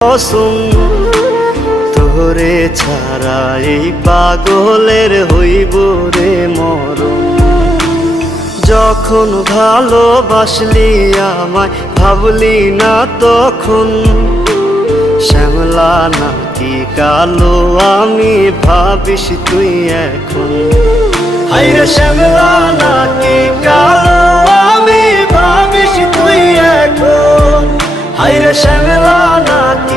কসম তোরে ছাড়া এই পাগলের হইব রে মরণ। যখন ভালোবাসলি আমায় ভাবলি না তখন, শ্যামলা নাকি কালো আমি ভাবিস তুই এখন। হায়রে শ্যামলা নাকি কালো আমি ভাবিস তুই এখন। হায়রে শ্যামলা নাকি